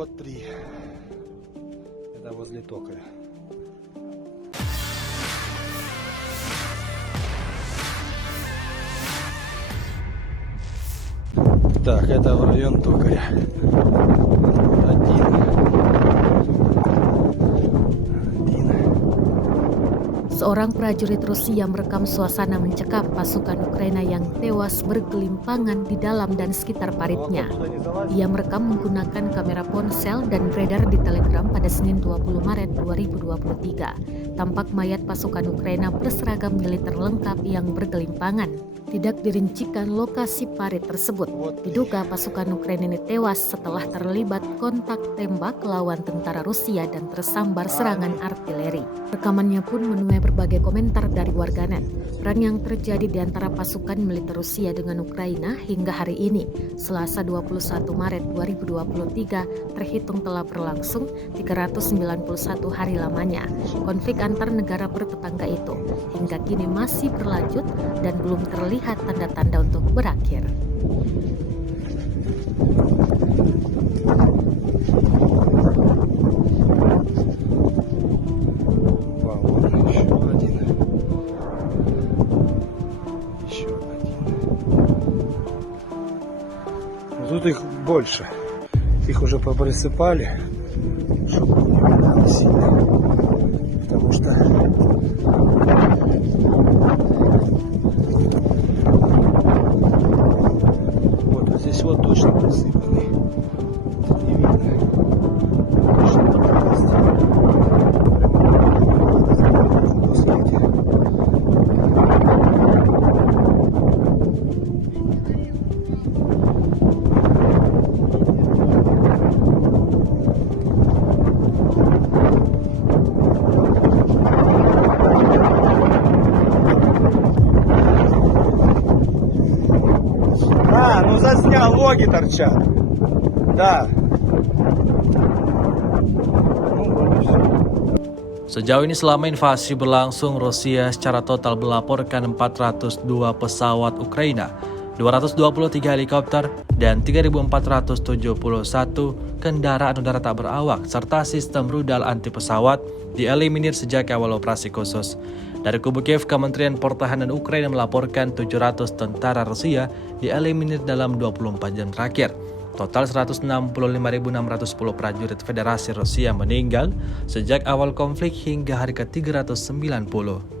Вот 3. Это возле токаря. Так, это в район токаря. Один. Seorang prajurit Rusia merekam suasana mencekam pasukan Ukraina yang tewas bergelimpangan di dalam dan sekitar paritnya. Ia merekam menggunakan kamera ponsel dan beredar di Telegram pada Senin 20 Maret 2023. Tampak mayat pasukan Ukraina berseragam militer lengkap yang bergelimpangan. Tidak dirincikan lokasi parit tersebut. Diduga pasukan Ukraina ini tewas setelah terlibat kontak tembak lawan tentara Rusia dan tersambar serangan artileri. Rekamannya pun menuai berbagai komentar dari warganet. Perang yang terjadi di antara pasukan militer Rusia dengan Ukraina hingga hari ini, Selasa 21 Maret 2023, terhitung telah berlangsung 391 hari lamanya. Konflik antar negara bertetangga itu hingga kini masih berlanjut dan belum terlihat tanda-tanda untuk berakhir. Тут их больше. Их уже поприсыпали, чтобы не сильно. Потому что вот здесь вот точно присыпаны. Не видно. Точно потрясти. Ну заснял, логи торчат. Да. Sejauh ini selama invasi berlangsung, Rusia secara total melaporkan 402 pesawat Ukraina, 223 helikopter, dan 3.471 kendaraan udara tak berawak, serta sistem rudal anti pesawat dieliminir sejak awal operasi khusus. Dari kubu Kiev, Kementerian Pertahanan Ukraina melaporkan 700 tentara Rusia dieliminir dalam 24 jam terakhir. Total 165.610 prajurit Federasi Rusia meninggal sejak awal konflik hingga hari ke-390.